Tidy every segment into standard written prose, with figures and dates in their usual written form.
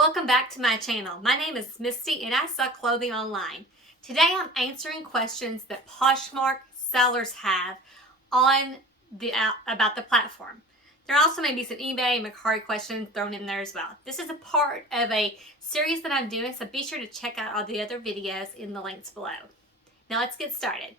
Welcome back to my channel. My name is Misty and I sell clothing online. Today I'm answering questions that Poshmark sellers have on about the platform. There also may be some eBay and Mercari questions thrown in there as well. This is a part of a series that I'm doing, so be sure to check out all the other videos in the links below. Now let's get started.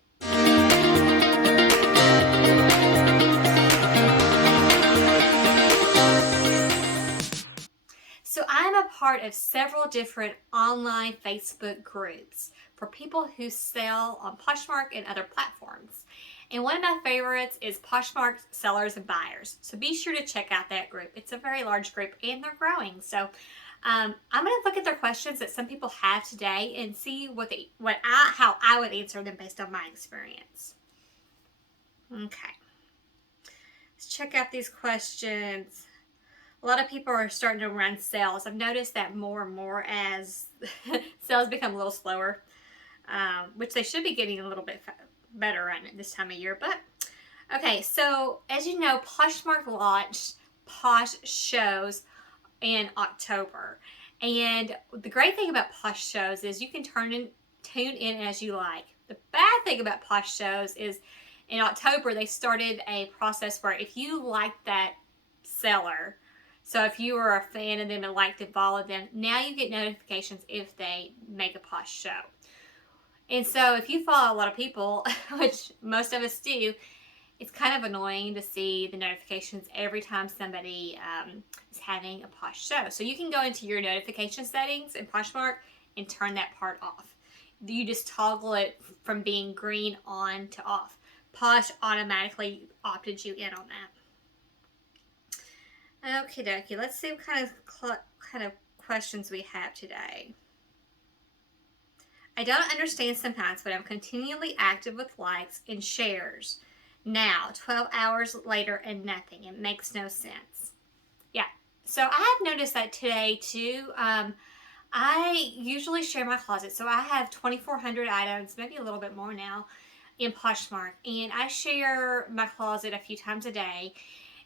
So I'm a part of several different online Facebook groups for people who sell on Poshmark and other platforms. And one of my favorites is Poshmark Sellers and Buyers. So be sure to check out that group. It's a very large group and they're growing. So I'm going to look at their questions that some people have today and see how I would answer them based on my experience. Okay. Let's check out these questions. A lot of people are starting to run sales. I've noticed that more and more as sales become a little slower, which they should be getting a little bit better on it this time of year. But okay, so as you know, Poshmark launched Posh shows in October, and the great thing about Posh shows is you can tune in as you like. The bad thing about Posh shows is in October they started a process where if you like that seller, so if you were a fan of them and liked to follow them, now you get notifications if they make a Posh show. And so if you follow a lot of people, which most of us do, it's kind of annoying to see the notifications every time somebody is having a Posh show. So you can go into your notification settings in Poshmark and turn that part off. You just toggle it from being green on to off. Posh automatically opted you in on that. Okie dokie, let's see what kind of questions we have today. I don't understand sometimes, but I'm continually active with likes and shares. Now, 12 hours later and nothing. It makes no sense. Yeah, so I have noticed that today too. I usually share my closet. So I have 2,400 items, maybe a little bit more now, in Poshmark. And I share my closet a few times a day.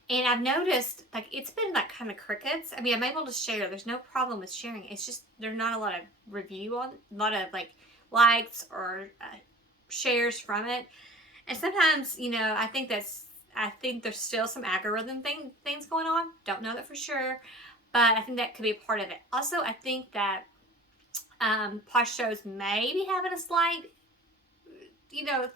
And I've noticed, like, it's been like kind of crickets. I mean, I'm able to share. There's no problem with sharing. It's just there's not a lot of review on, a lot of like likes or shares from it. And sometimes, you know, I think there's still some algorithm things going on. Don't know that for sure, but I think that could be a part of it. Also, I think that Posh shows may be having a slight,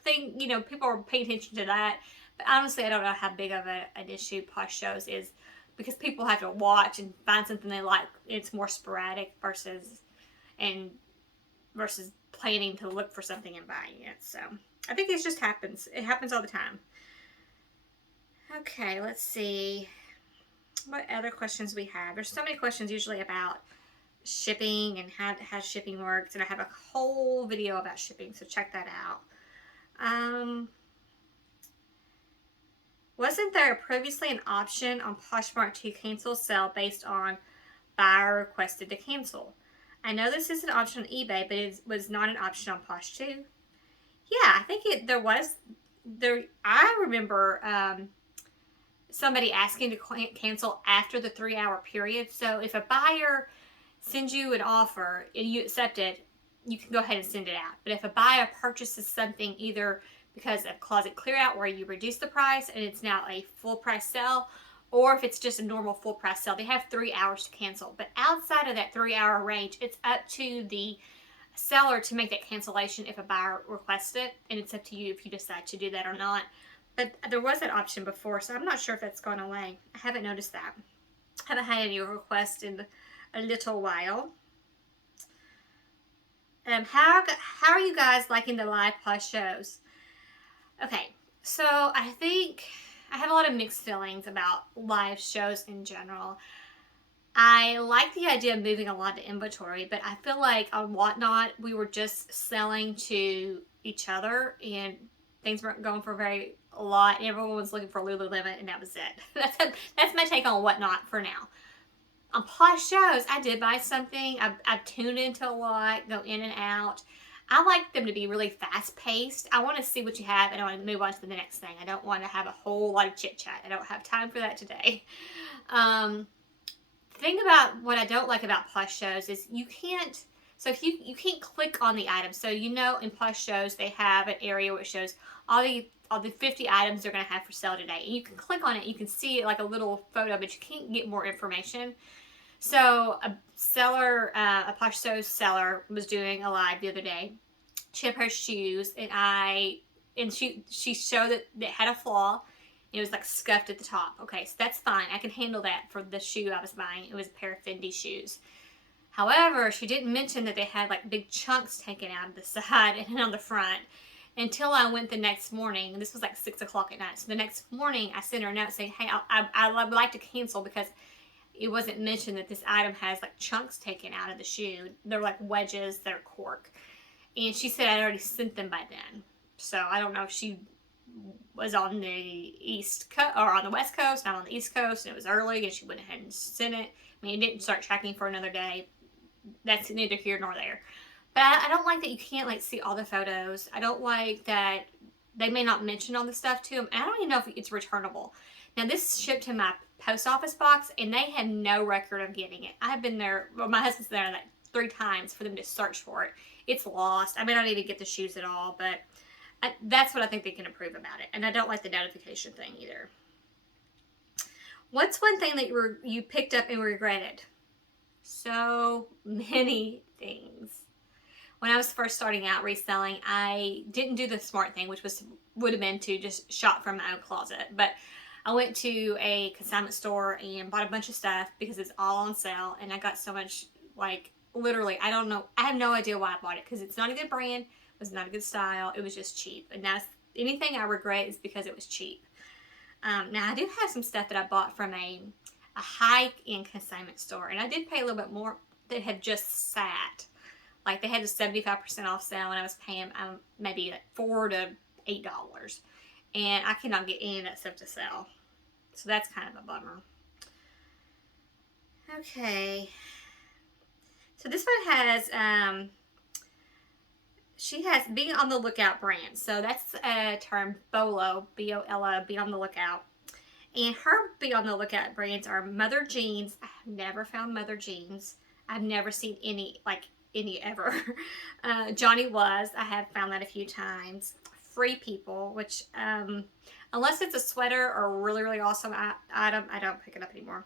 thing. People are paying attention to that. But honestly, I don't know how big of an issue Posh shows is because people have to watch and find something they like. It's more sporadic versus planning to look for something and buying it. So I think it just happens. It happens all the time. Okay, let's see what other questions we have. There's so many questions usually about shipping and how shipping works, and I have a whole video about shipping, so check that out. Wasn't there previously an option on Poshmark to cancel sale based on buyer requested to cancel? I know this is an option on eBay, but it was not an option on Posh too. Yeah, I think there was. I remember somebody asking to cancel after the 3-hour period. So if a buyer sends you an offer and you accept it, you can go ahead and send it out. But if a buyer purchases something either because of closet clear out where you reduce the price and it's now a full price sale, or if it's just a normal full price sale, they have 3 hours to cancel. But outside of that 3-hour range, it's up to the seller to make that cancellation if a buyer requests it, and it's up to you if you decide to do that or not. But there was that option before, so I'm not sure if that's gone away. I haven't noticed that. I haven't had any requests in a little while. How are you guys liking the live Posh shows? Okay, so I think I have a lot of mixed feelings about live shows in general. I like the idea of moving a lot of inventory, but I feel like on Whatnot, we were just selling to each other and things weren't going for a lot. Everyone was looking for Lululemon and that was it. That's my take on Whatnot for now. On Posh shows, I did buy something. I've tuned into a lot, go in and out. I like them to be really fast-paced. I want to see what you have, and I want to move on to the next thing. I don't want to have a whole lot of chit-chat. I don't have time for that today. thing about what I don't like about Posh shows is you can't. So if you can't click on the item. So in Posh shows they have an area where it shows all the 50 items they're going to have for sale today, and you can click on it. You can see it like a little photo, but you can't get more information. So a Posh show seller was doing a live the other day. She had a pair of shoes, and she showed that it had a flaw. It was like scuffed at the top. Okay, so that's fine. I can handle that for the shoe I was buying. It was a pair of Fendi shoes. However, she didn't mention that they had like big chunks taken out of the side and on the front until I went the next morning. And this was like 6 o'clock at night. So the next morning, I sent her a note saying, hey, I would like to cancel because it wasn't mentioned that this item has like chunks taken out of the shoe. They're like wedges, they're cork. And she said I'd already sent them by then. So I don't know if she was on the East Coast or on the West Coast, not on the East Coast, and it was early and she went ahead and sent it. I mean, it didn't start tracking for another day. That's neither here nor there. But I don't like that you can't like see all the photos. I don't like that they may not mention all the stuff to them. And I don't even know if it's returnable. Now this shipped to my post office box and they had no record of getting it. I have been there, well, my husband's been there like 3 times for them to search for it. It's lost. I may not even get the shoes at all, but that's what I think they can improve about it. And I don't like the notification thing either. What's one thing that you picked up and regretted? So many things. When I was first starting out reselling, I didn't do the smart thing, which would have been to just shop from my own closet. But I went to a consignment store and bought a bunch of stuff because it's all on sale. And I got so much, like, literally, I don't know. I have no idea why I bought it because it's not a good brand. It was not a good style. It was just cheap. And that's anything I regret is because it was cheap. Now, I do have some stuff that I bought from a high-end consignment store. And I did pay a little bit more that had just sat. Like, they had a 75% off sale, and I was paying maybe like $4 to $8. And I cannot get any of that stuff to sell. So that's kind of a bummer. Okay. So this one has, she has Be on the Lookout brand. So that's a term, BOLO, B-O-L-O, Be on the Lookout. And her Be on the Lookout brands are Mother Jeans. I have never found Mother Jeans. I've never seen any ever. Johnny Was. I have found that a few times. Free People, which unless it's a sweater or a really, really awesome item, I don't pick it up anymore.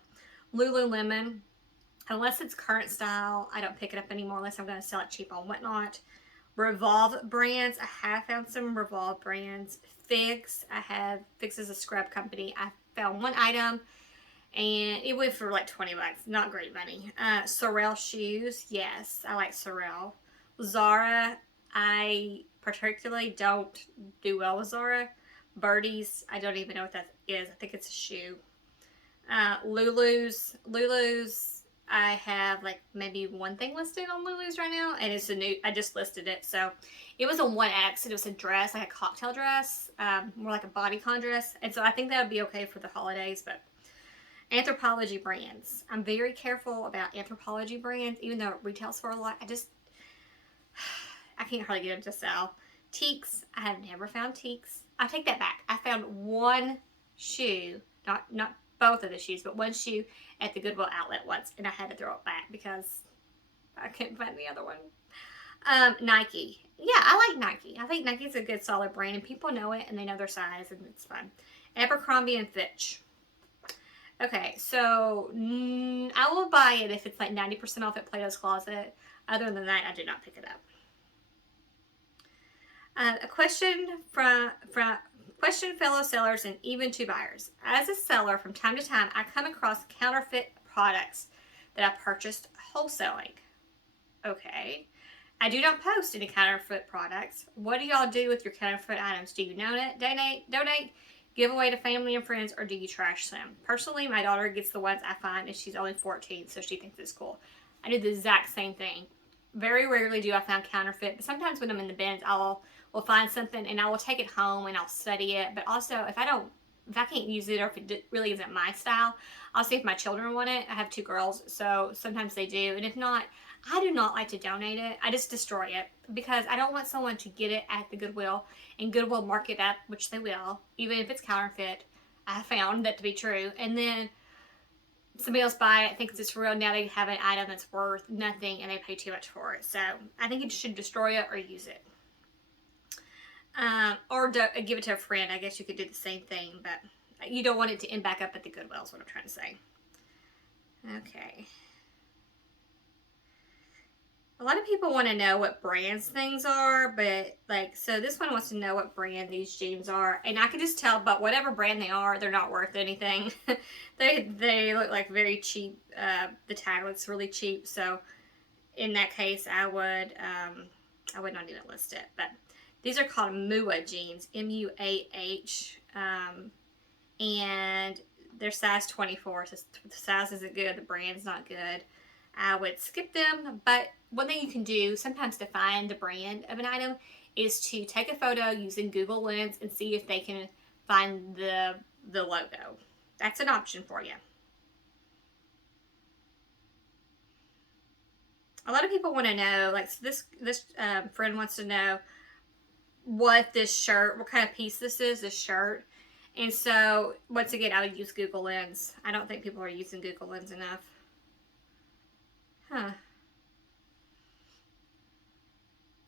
Lululemon. Unless it's current style, I don't pick it up anymore unless I'm going to sell it cheap on Whatnot. Revolve brands. I have found some Revolve brands. Figs. Figs is a scrub company. I found one item and it went for like 20 bucks. Not great money. Sorel shoes. Yes, I like Sorel. Zara. I particularly don't do well with Zara. Birdies. I don't even know what that is. I think it's a shoe. Lulu's. I have like maybe one thing listed on Lulu's right now, and it's I just listed it. So it was a 1X. It was a dress, like a cocktail dress, more like a bodycon dress. And so I think that would be okay for the holidays. But Anthropologie brands. I'm very careful about Anthropologie brands, even though it retails for a lot. I can't hardly get them to sell. Teaks. I have never found Teaks. I take that back. I found one shoe, not both of the shoes, but one shoe at the Goodwill outlet once, and I had to throw it back because I couldn't find the other one. Nike. Yeah, I like Nike. I think Nike's a good solid brand, and people know it, and they know their size, and it's fun. Abercrombie and Fitch. Okay, so I will buy it if it's like 90% off at Plato's Closet. Other than that, I do not pick it up. A question Question fellow sellers and even to buyers. As a seller, from time to time, I come across counterfeit products that I purchased wholesaling. Okay. I do not post any counterfeit products. What do y'all do with your counterfeit items? Do you donate, give away to family and friends, or do you trash them? Personally, my daughter gets the ones I find, and she's only 14, so she thinks it's cool. I do the exact same thing. Very rarely do I find counterfeit, but sometimes when I'm in the bins, we'll find something and I will take it home and I'll study it. But also, if I can't use it or if it really isn't my style, I'll see if my children want it. I have 2 girls, so sometimes they do. And if not, I do not like to donate it. I just destroy it because I don't want someone to get it at the Goodwill and Goodwill mark it up, which they will, even if it's counterfeit. I have found that to be true. And then somebody else buy it, thinks it's real. Now they have an item that's worth nothing and they pay too much for it. So I think you should destroy it or use it. Or give it to a friend. I guess you could do the same thing, but you don't want it to end back up at the Goodwill is what I'm trying to say. Okay. A lot of people want to know what brands things are, but like, so this one wants to know what brand these jeans are, and I can just tell, but whatever brand they are, they're not worth anything. they look like very cheap. The tag looks really cheap, so in that case, I would not even list it. But these are called MUAH jeans, MUAH, and they're size 24. So the size isn't good, the brand's not good. I would skip them, but one thing you can do sometimes to find the brand of an item is to take a photo using Google Lens and see if they can find the logo. That's an option for you. A lot of people want to know, like, so this friend wants to know what this shirt, what kind of piece this is, this shirt. And so, once again, I would use Google Lens. I don't think people are using Google Lens enough. Huh.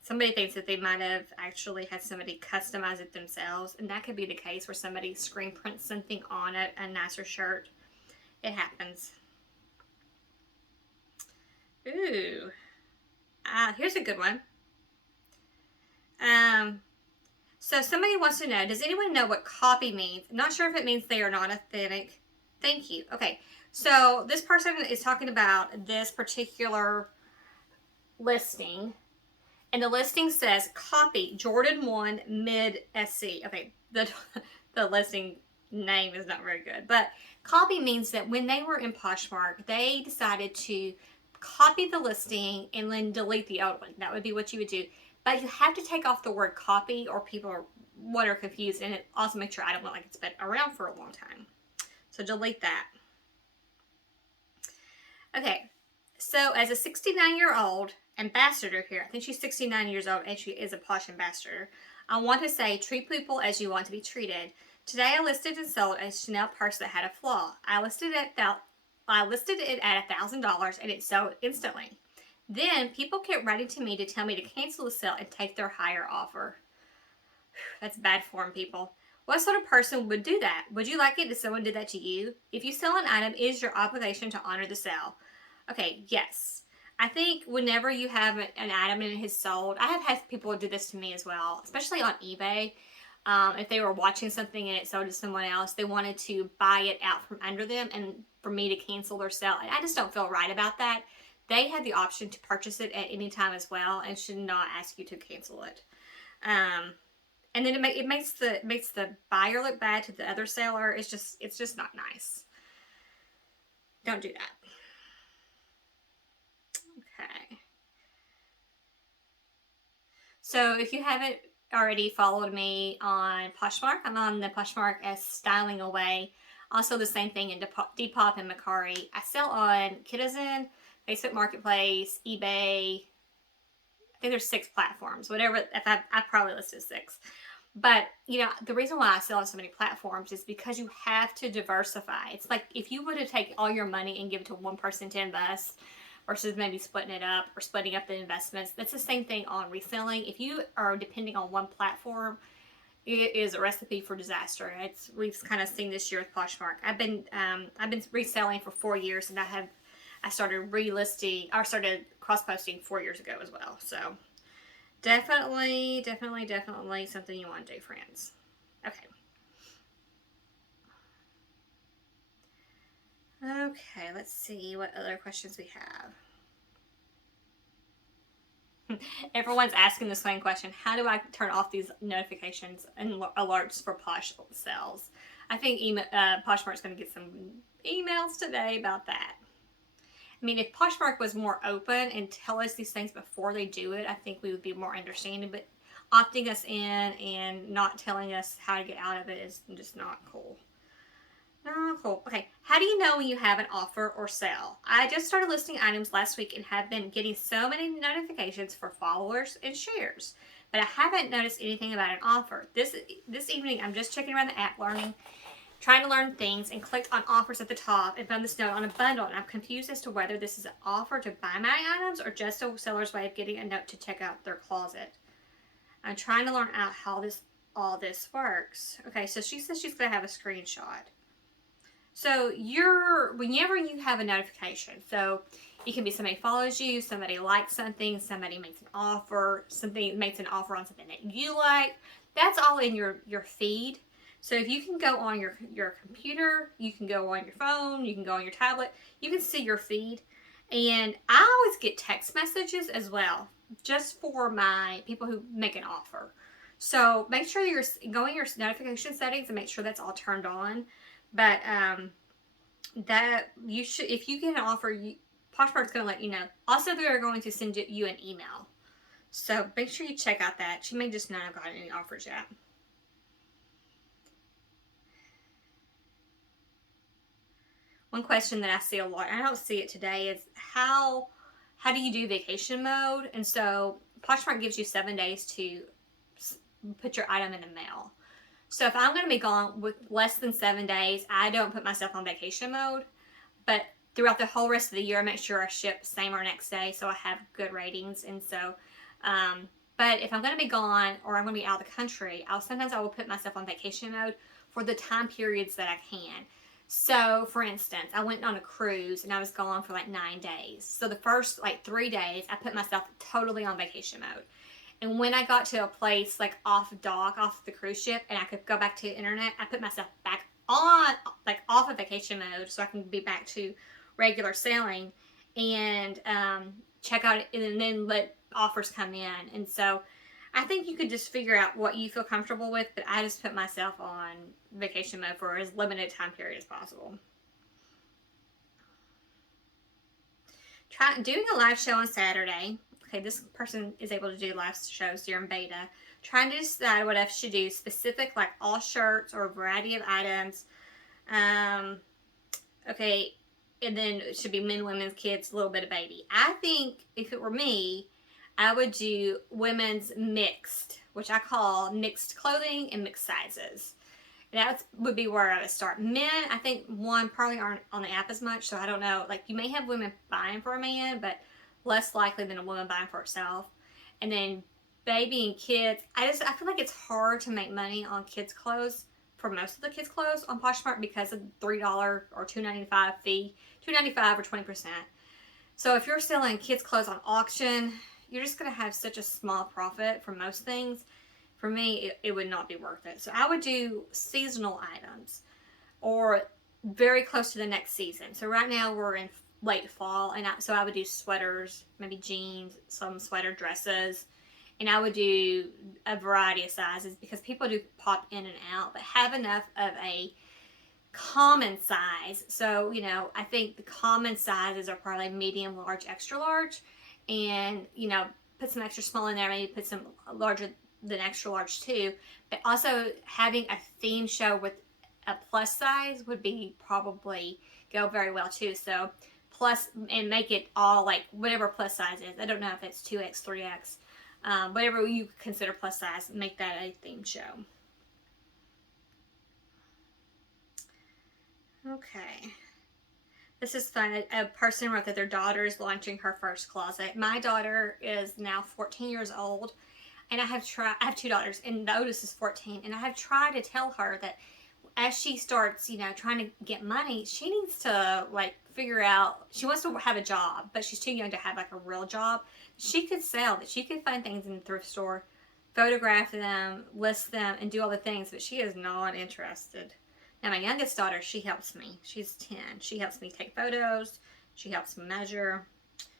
Somebody thinks that they might have actually had somebody customize it themselves, and that could be the case where somebody screen prints something on it, a nicer shirt. It happens. Ooh. Here's a good one. So somebody wants to know, does anyone know what copy means? I'm not sure if it means they are not authentic. Thank you. Okay. So this person is talking about this particular listing, and the listing says copy Jordan 1 mid SC. Okay, the listing name is not very good, but copy means that when they were in Poshmark, they decided to copy the listing and then delete the old one. That would be what you would do. But you have to take off the word copy or people are confused, and it also makes your item look like it's been around for a long time. So delete that. Okay, so as a 69-year-old ambassador here, I think she's 69 years old and she is a Posh ambassador, I want to say treat people as you want to be treated. Today I listed and sold a Chanel purse that had a flaw. I listed it at $1,000 and it sold instantly. Then people kept writing to me to tell me to cancel the sale and take their higher offer. That's bad form, people. What sort of person would do that? Would you like it if someone did that to you? If you sell an item, it is your obligation to honor the sale. Okay, yes. I think whenever you have an item and it is sold, I have had people do this to me as well, especially on eBay. If they were watching something and it sold to someone else, they wanted to buy it out from under them and for me to cancel their sale. I just don't feel right about that. They had the option to purchase it at any time as well and should not ask you to cancel it. And then it makes the buyer look bad to the other seller. It's just not nice. Don't do that. Okay. So if you haven't already followed me on Poshmark, I'm on the Poshmark as StylingAway. Also the same thing in Depop and Mercari. I sell on Kidizen, Facebook Marketplace, eBay. I think there's 6 platforms. Whatever, I probably listed 6. But, you know, the reason why I sell on so many platforms is because you have to diversify. It's like if you would have taken all your money and give it to one person to invest versus maybe splitting it up or splitting up the investments. That's the same thing on reselling. If you are depending on one platform, it is a recipe for disaster. We've kind of seen this year with Poshmark. I've been reselling for 4 years, and I started started cross-posting 4 years ago as well. So definitely something you want to do, friends. Okay. Okay, let's see what other questions we have. Everyone's asking the same question. How do I turn off these notifications and alerts for Posh sales? I think Poshmark's going to get some emails today about that. I mean, if Poshmark was more open and tell us these things before they do it, I think we would be more understanding. But opting us in and not telling us how to get out of it is just not cool. Oh, cool. Okay, how do you know when you have an offer or sale? I just started listing items last week and have been getting so many notifications for followers and shares, but I haven't noticed anything about an offer. This evening, I'm just checking around the app, learning Trying to learn things and clicked on offers at the top and found this note on a bundle, and I'm confused as to whether this is an offer to buy my items or just a seller's way of getting a note to check out their closet. I'm trying to learn out how all this works. Okay, so she says she's going to have a screenshot. So whenever you have a notification, so it can be somebody follows you, somebody likes something, somebody makes an offer, something makes an offer on something that you like. That's all in your feed. So if you can go on your computer, you can go on your phone, you can go on your tablet, you can see your feed. And I always get text messages as well, just for my people who make an offer. So make sure you're going your notification settings and make sure that's all turned on. But that you should, if you get an offer, Poshmark's going to let you know. Also, they're going to send you an email. So make sure you check out that. She may just not have gotten any offers yet. One question that I see a lot, and I don't see it today, is how do you do vacation mode? And so Poshmark gives you 7 days to put your item in the mail. So if I'm going to be gone with less than 7 days, I don't put myself on vacation mode. But throughout the whole rest of the year, I make sure I ship same or next day so I have good ratings. And so, but if I'm going to be gone or I'm going to be out of the country, sometimes I will put myself on vacation mode for the time periods that I can. So, for instance, I went on a cruise and I was gone for like 9 days. So the first like 3 days, I put myself totally on vacation mode. And when I got to a place like off dock, off the cruise ship, and I could go back to the internet, I put myself back on, like off of vacation mode so I can be back to regular selling and check out it and then let offers come in. And so I think you could just figure out what you feel comfortable with, but I just put myself on vacation mode for as limited time period as possible. Doing a live show on Saturday. Okay, this person is able to do live shows during beta. Trying to decide what I should do, specific like all shirts or a variety of items. Okay, and then it should be men, women, kids, a little bit of baby. I think if it were me, I would do women's mixed, which I call mixed clothing and mixed sizes. And that would be where I would start. Men, I think probably aren't on the app as much, so I don't know. Like you may have women buying for a man, but less likely than a woman buying for herself. And then baby and kids, I feel like it's hard to make money on kids clothes for most of the kids clothes on Poshmark because of $3 or $2.95 fee, $2.95 or 20%. So if you're selling kids clothes on auction, you're just going to have such a small profit for most things. For me, it would not be worth it. So I would do seasonal items or very close to the next season. So right now we're in late fall, and so I would do sweaters, maybe jeans, some sweater dresses, and I would do a variety of sizes because people do pop in and out, but have enough of a common size. So, you know, I think the common sizes are probably medium, large, extra large, and, you know, put some extra small in there, maybe put some larger than extra large too, but also having a theme show with a plus size would be probably go very well too. So plus, and make it all like whatever plus size is. I don't know if it's 2X, 3X, whatever you consider plus size, make that a theme show. Okay. This is fun. A person wrote that their daughter is launching her first closet. My daughter is now 14 years old, and I have 2 daughters, and the oldest is 14, and I have tried to tell her that as she starts, you know, trying to get money, she needs to like figure out, she wants to have a job, but she's too young to have like a real job. She could sell, that she could find things in the thrift store, photograph them, list them, and do all the things, but she is not interested. Now my youngest daughter, she helps me. She's 10. She helps me take photos. She helps me measure.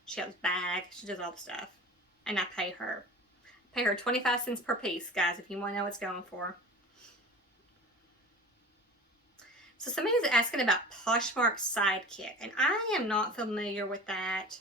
She helps bag. She does all the stuff. And I pay her. I pay her 25 cents per piece, guys, if you want to know what's going for. So somebody's asking about Poshmark Sidekick, and I am not familiar with that.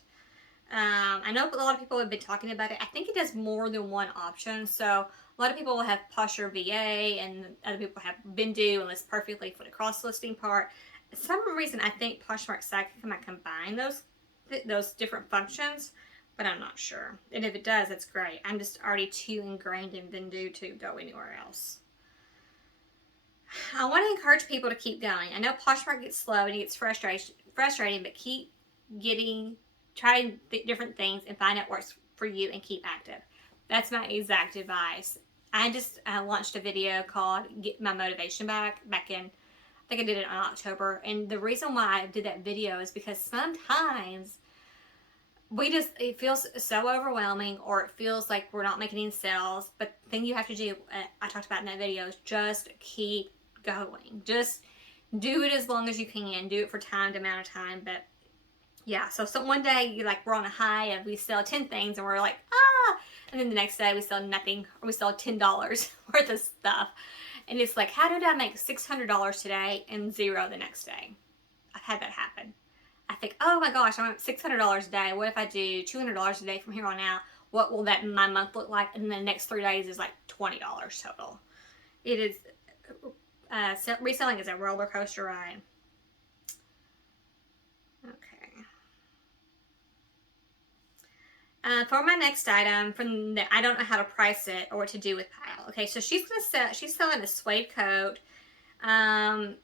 I know a lot of people have been talking about it. I think it does more than one option. So a lot of people will have Posher VA, and other people have Bindu and list perfectly for the cross listing part. For some reason, I think Poshmark Sidekick might combine those different functions, but I'm not sure. And if it does, it's great. I'm just already too ingrained in Bindu to go anywhere else. I want to encourage people to keep going. I know Poshmark gets slow and it gets frustrating, but keep getting, trying different things and find out what works for you and keep active. That's my exact advice. I just launched a video called Get My Motivation Back in, I think I did it in October. And the reason why I did that video is because sometimes it feels so overwhelming, or it feels like we're not making any sales. But the thing you have to do, I talked about in that video, is just keep going. Just do it as long as you can. Do it for timed amount of time. But yeah, so one day you we're on a high and we sell 10 things and we're like, ah, and then the next day we sell nothing, or we sell $10 worth of stuff. And it's like, how did I make $600 today and zero the next day? I've had that happen. I think, oh my gosh, I'm at $600 a day. What if I do $200 a day from here on out? What will my month look like? And then the next 3 days is like $20 total. It is, reselling is a roller coaster ride. Okay. For my next item, I don't know how to price it or what to do with pile. Okay, so she's selling a suede coat.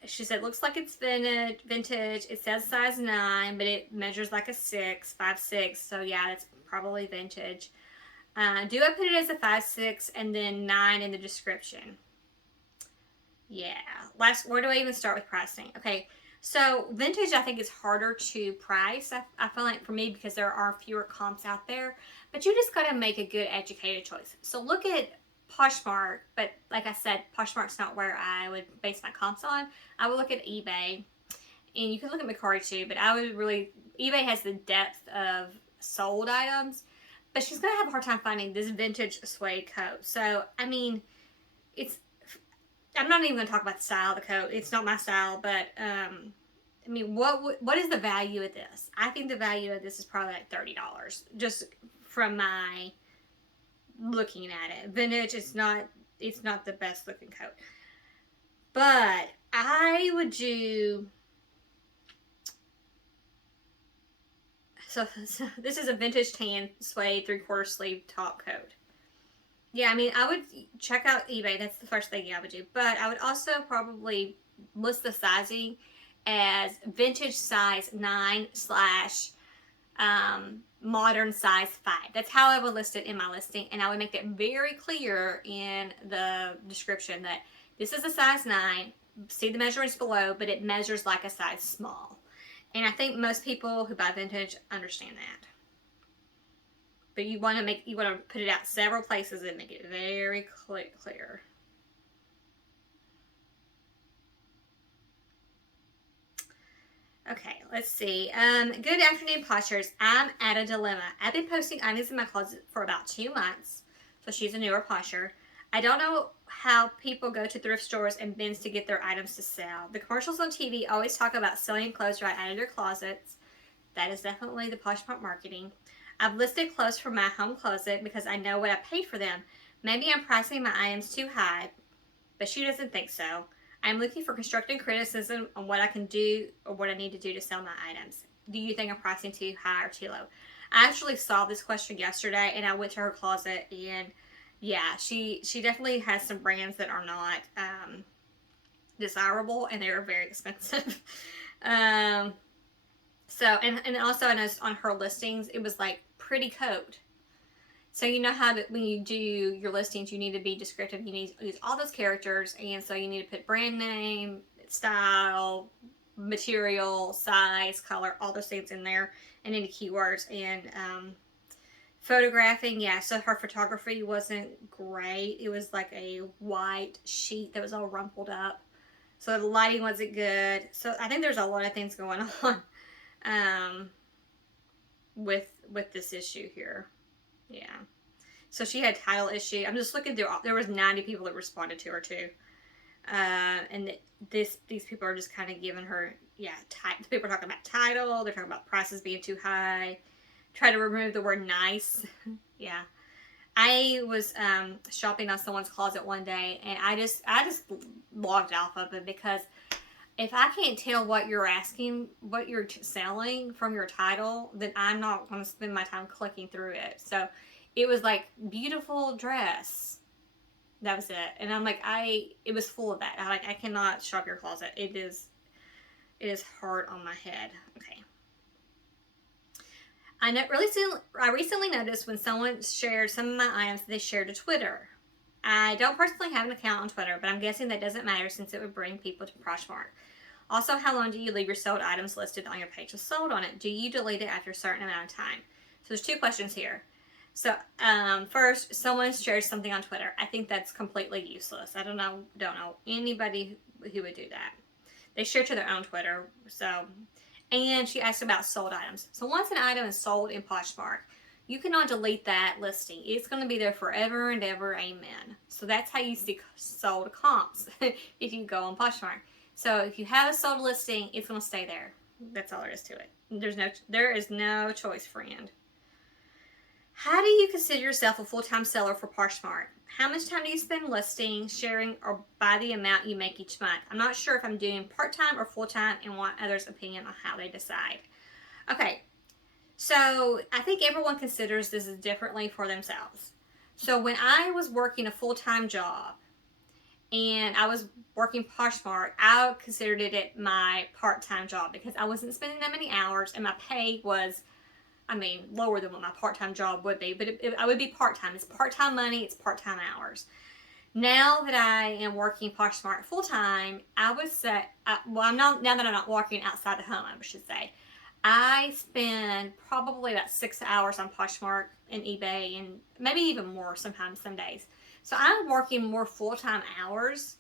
She said, looks like it's vintage. It says size 9, but it measures like a 5'6". So yeah, it's probably vintage. Do I put it as a 5'6" and then 9 in the description? Yeah. Where do I even start with pricing? Okay. So vintage, I think, is harder to price. I feel like for me, because there are fewer comps out there, but you just got to make a good educated choice. So look at Poshmark, but like I said, Poshmark's not where I would base my comps on. I would look at eBay, and you can look at Mercari too, but eBay has the depth of sold items, but she's going to have a hard time finding this vintage suede coat. So, I mean, I'm not even going to talk about the style of the coat. It's not my style, but, I mean, what is the value of this? I think the value of this is probably like $30, just from my looking at it. Vintage, it's not the best looking coat. But I would do, so this is a vintage tan suede 3/4 sleeve top coat. Yeah, I mean, I would check out eBay. That's the first thing I would do. But I would also probably list the sizing as vintage size 9 / modern size 5. That's how I would list it in my listing. And I would make that very clear in the description that this is a size 9. See the measurements below, but it measures like a size small. And I think most people who buy vintage understand that. But you want to put it out several places and make it very clear. Okay, let's see. Good afternoon, Poshers. I'm at a dilemma. I've been posting items in my closet for about 2 months. So she's a newer Posher. I don't know how people go to thrift stores and bins to get their items to sell. The commercials on TV always talk about selling clothes right out of their closets. That is definitely the Poshmark marketing. I've listed clothes from my home closet because I know what I paid for them. Maybe I'm pricing my items too high, but she doesn't think so. I'm looking for constructive criticism on what I can do or what I need to do to sell my items. Do you think I'm pricing too high or too low? I actually saw this question yesterday, and I went to her closet, and yeah, she definitely has some brands that are not desirable, and they are very expensive. So, and also I noticed on her listings, it was like pretty coat. So you know how when you do your listings, you need to be descriptive. You need to use all those characters, and so you need to put brand name, style, material, size, color, all those things in there, and any keywords. And photographing, yeah, so her photography wasn't great. It was like a white sheet that was all rumpled up. So the lighting wasn't good. So I think there's a lot of things going on with this issue here. Yeah. So she had title issue. I'm just looking through. There was 90 people that responded to her too. And these people are just kind of giving her, yeah, people are talking about title. They're talking about prices being too high. Try to remove the word nice. Yeah. I was shopping on someone's closet one day, and I just logged off of it, because if I can't tell what you're asking, what you're selling from your title, then I'm not going to spend my time clicking through it. So it was like, beautiful dress. That was it. And I'm like, it was full of that. I cannot shop your closet. It is hard on my head. Okay. I recently noticed when someone shared some of my items, they shared to Twitter. I don't personally have an account on Twitter, but I'm guessing that doesn't matter since it would bring people to Poshmark. Also, how long do you leave your sold items listed on your page with sold on it? Do you delete it after a certain amount of time? So there's two questions here. So first, someone shares something on Twitter. I think that's completely useless. I don't know anybody who would do that. They share to their own Twitter. So, and she asked about sold items. So once an item is sold in Poshmark, you cannot delete that listing. It's going to be there forever and ever. Amen. So that's how you see sold comps if you go on Poshmark. So if you have a sold listing, it's going to stay there. That's all there is to it. There is no choice, friend. How do you consider yourself a full-time seller for Poshmark? How much time do you spend listing, sharing, or by the amount you make each month? I'm not sure if I'm doing part-time or full-time and want others' opinion on how they decide. Okay, so I think everyone considers this differently for themselves. So when I was working a full-time job and I was working Poshmark, I considered it my part-time job because I wasn't spending that many hours and my pay was, lower than what my part-time job would be, but I would be part-time. It's part-time money, it's part-time hours. Now that I am working Poshmark full-time, I would say, now that I'm not working outside the home, I should say, I spend probably about 6 hours on Poshmark and eBay, and maybe even more sometimes, some days. So I'm working more full-time hours,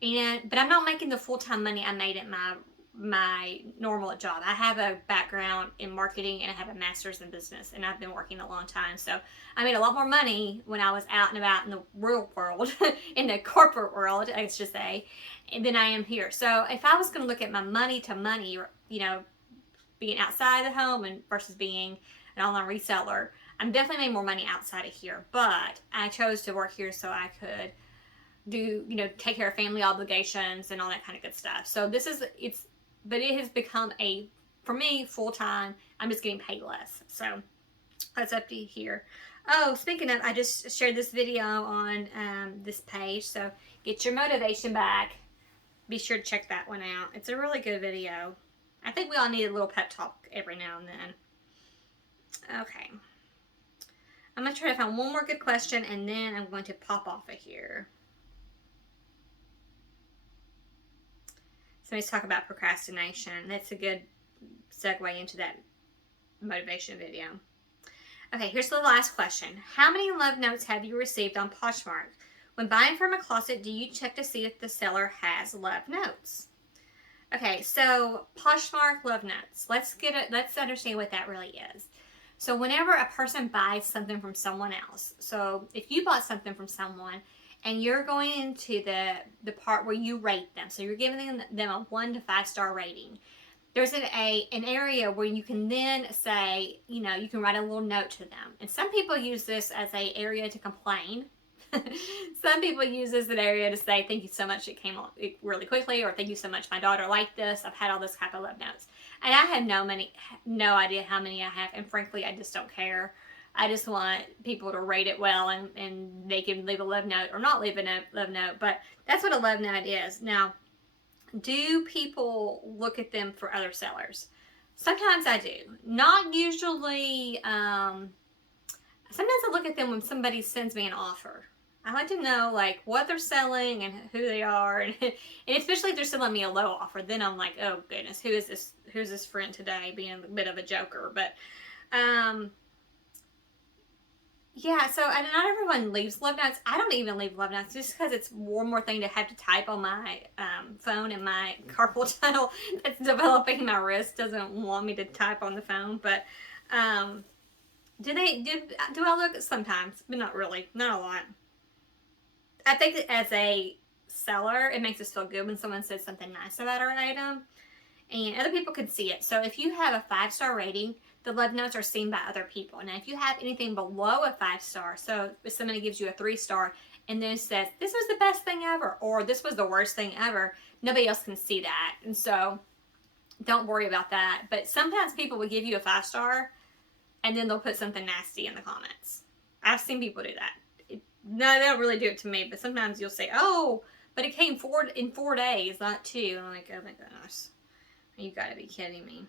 but I'm not making the full-time money I made at my normal job. I have a background in marketing and I have a master's in business, and I've been working a long time. So I made a lot more money when I was out and about in the real world, in the corporate world, I should say, than I am here. So if I was going to look at my money to money, being outside the home and versus being an online reseller, I'm definitely making more money outside of here. But I chose to work here so I could take care of family obligations and all that kind of good stuff. So but it has become for me, full-time. I'm just getting paid less. So that's up to you here. Oh, speaking of, I just shared this video on this page. So get your motivation back. Be sure to check that one out. It's a really good video. I think we all need a little pep talk every now and then. Okay. I'm going to try to find one more good question, and then I'm going to pop off of here. So let's talk about procrastination. That's a good segue into that motivation video. Okay, here's the last question. How many love notes have you received on Poshmark? When buying from a closet, do you check to see if the seller has love notes? Okay, so Poshmark love notes. Let's understand what that really is. So whenever a person buys something from someone else, so if you bought something from someone and you're going into the part where you rate them, so you're giving them a 1 to 5 star rating, there's an area where you can then say, you can write a little note to them. And some people use this as an area to complain. Some people use this as an area to say, thank you so much, it came really quickly, or thank you so much, my daughter liked this, I've had all this type of love notes. And I have no idea how many I have, and frankly, I just don't care. I just want people to rate it well, and they can leave a love note or not leave a love note, but that's what a love note is. Now, do people look at them for other sellers? Sometimes I do. Not usually. Sometimes I look at them when somebody sends me an offer. I like to know what they're selling and who they are, and especially if they're selling me a low offer, then I'm like, oh goodness, who's this friend today being a bit of a joker? But yeah, so and not everyone leaves love notes. I don't even leave love notes just because it's one more thing to have to type on my phone, and my carpal tunnel that's developing my wrist doesn't want me to type on the phone. But do I look sometimes, but not really, not a lot. I think that as a seller, it makes us feel good when someone says something nice about our item, and other people can see it. So if you have a 5-star rating, the love notes are seen by other people. Now, if you have anything below a 5-star, so if somebody gives you a 3-star and then says, this was the best thing ever, or this was the worst thing ever, nobody else can see that. And so don't worry about that. But sometimes people will give you a 5-star and then they'll put something nasty in the comments. I've seen people do that. No, they don't really do it to me, but sometimes you'll say, oh, but it came in 4 days, not 2. And I'm like, oh my gosh, you gotta be kidding me.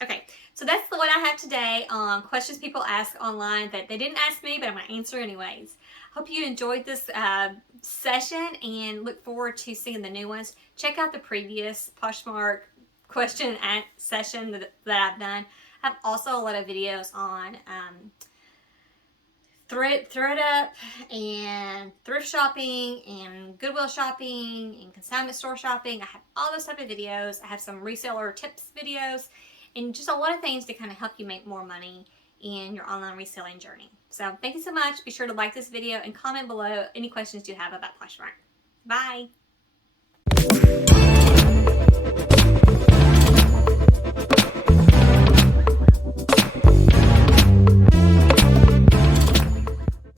Okay, so that's what I have today on questions people ask online that they didn't ask me, but I'm going to answer anyways. Hope you enjoyed this session and look forward to seeing the new ones. Check out the previous Poshmark question and session that I've done. I have also a lot of videos on ThredUp and thrift shopping and Goodwill shopping and consignment store shopping. I have all those type of videos. I have some reseller tips videos and just a lot of things to kind of help you make more money in your online reselling journey. So thank you so much. Be sure to like this video and comment below any questions you have about Poshmark. Bye.